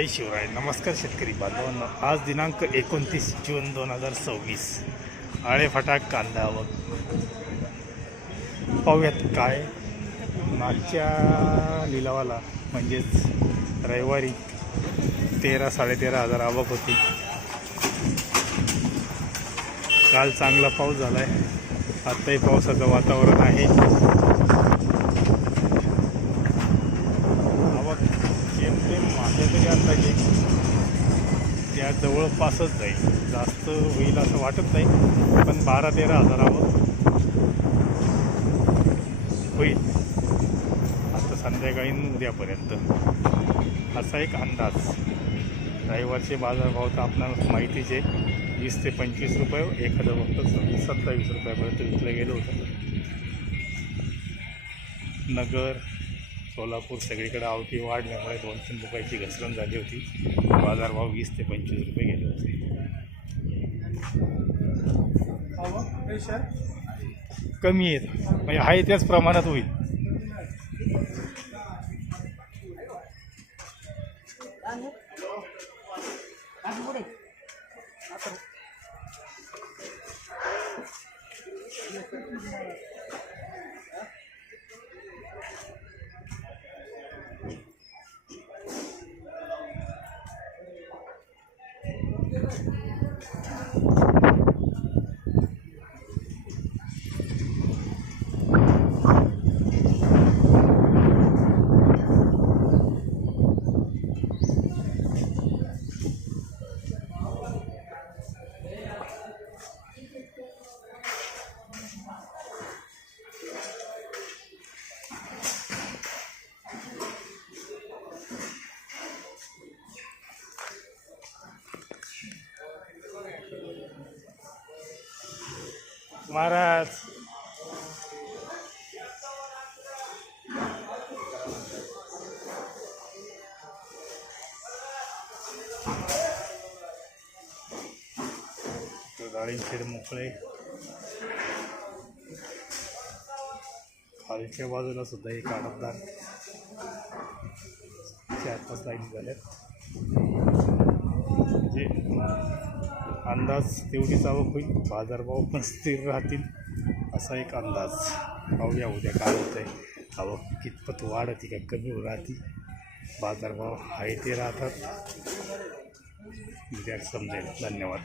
जय शिवराय. नमस्कार शेतकरी बांधवांनो. आज दिनांक 29 जून 2026. आळेफाटा कांदा आवक पाहूयात काय. मागच्या लिलावाला म्हणजेच रविवारी 13-13.500 आवक होती. काल चांगला पाऊस झाला आहे. आत्ताही पावसाचं वातावरण आहे. आवक जेमतेम माझ्या तरी अंदाजे त्या जवळपासच जाईल. जास्त होईल असं वाटत नाही, पण 12-13 हजार आवक होईल आता संध्याकाळी उद्यापर्यंत, असा एक अंदाज. रविवारचे बाजारभाव तर आपणाला माहितीच आहे. 20 ते 25 रुपये, एखादं फक्त 27 रुपयापर्यंत विकलं गेलं होतं. नगर, सोलापूर सगळीकडे आवकी वाढल्यामुळे 2-3 रुपयाची घसरण झाली होती. बाजारभाव 20 ते 25 रुपये गेले होते. कमी आहेत म्हणजे आहे त्याच प्रमाणात होईल. महाराज डाळिंब मोकळे. खालच्या बाजूला सुद्धा एक आडतदार 4-5 लाईन झाल्यात. म्हणजे अंदाज तेवढीच आवक होईल. बाजारभाव पण स्थिर राहतील असा एक अंदाज. पाहूया उद्या काय होतं आहे. आवक कितपत वाढती का कमी राहती. बाजारभाव आहे ते राहतात. उद्या समजेल. धन्यवाद.